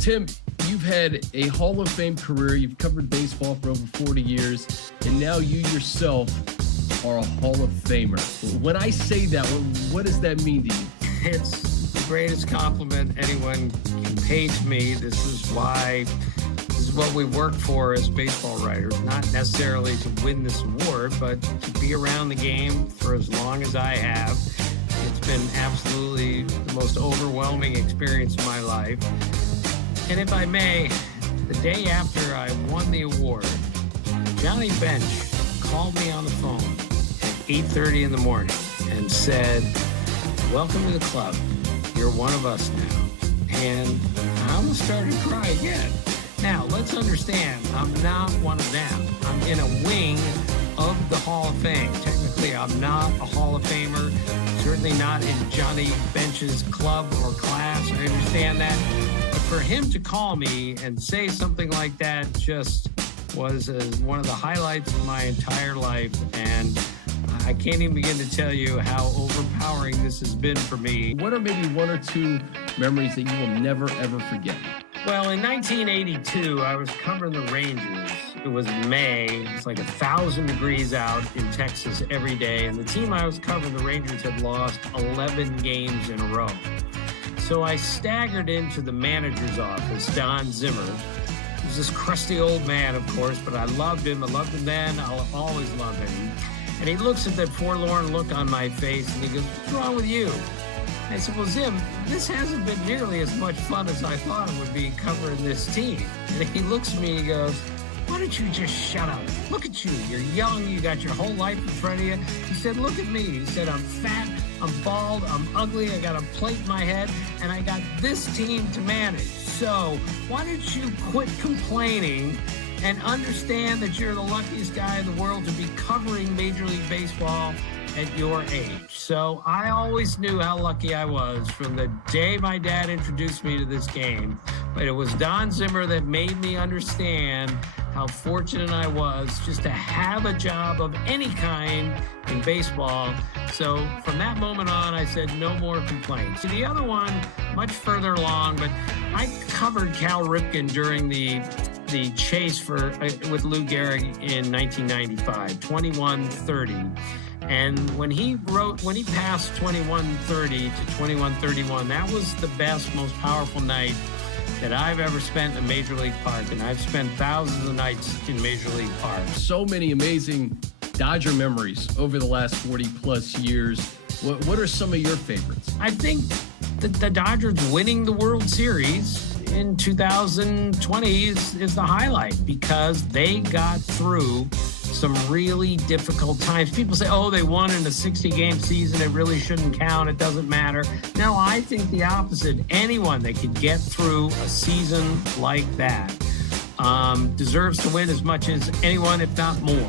Tim, you've had a Hall of Fame career. You've covered baseball for over 40 years, and now you yourself are a Hall of Famer. When I say that, what does that mean to you? It's the greatest compliment anyone can pay to me. This is what we work for as baseball writers, not necessarily to win this award, but to be around the game for as long as I have. It's been absolutely the most overwhelming experience of my life. And if I may, the day after I won the award, Johnny Bench called me on the phone at 8:30 in the morning and said, "Welcome to the club. You're one of us now." And I almost started to cry again. Now, let's understand, I'm not one of them. I'm in a wing of the Hall of Fame. Technically, I'm not a Hall of Famer, certainly not in Johnny Bench's club or class. I understand that. But for him to call me and say something like that just was one of the highlights of my entire life. And I can't even begin to tell you how overpowering this has been for me. What are maybe one or two memories that you will never, ever forget? Well, in 1982, I was covering the Rangers. It was May. It's like 1,000 degrees out in Texas every day. And the team I was covering, the Rangers, had lost 11 games in a row. So I staggered into the manager's office, Don Zimmer. He was this crusty old man, of course, but I loved him. I loved him then. I'll always love him. And he looks at that forlorn look on my face and he goes, "What's wrong with you?" I said, "Well, Zim, this hasn't been nearly as much fun as I thought it would be covering this team." And he looks at me and he goes, "Why don't you just shut up? Look at you. You're young. You got your whole life in front of you." He said, "Look at me." He said, "I'm fat. I'm bald. I'm ugly. I got a plate in my head. And I got this team to manage. So why don't you quit complaining and understand that you're the luckiest guy in the world to be covering Major League Baseball at your age." So I always knew how lucky I was from the day my dad introduced me to this game. But it was Don Zimmer that made me understand how fortunate I was just to have a job of any kind in baseball. So from that moment on, I said no more complaints. The other one, much further along, but I covered Cal Ripken during the chase with Lou Gehrig in 1995, 21-30. And when he passed 21-30 to 21-31, that was the best, most powerful night that I've ever spent in a Major League Park. And I've spent thousands of nights in Major League Parks. So many amazing Dodger memories over the last 40 plus years. What are some of your favorites? I think the Dodgers winning the World Series in 2020 is the highlight, because they got through some really difficult times. People say, "Oh, they won in a 60-game season. It really shouldn't count. It doesn't matter." No, I think the opposite. Anyone that could get through a season like that deserves to win as much as anyone, if not more.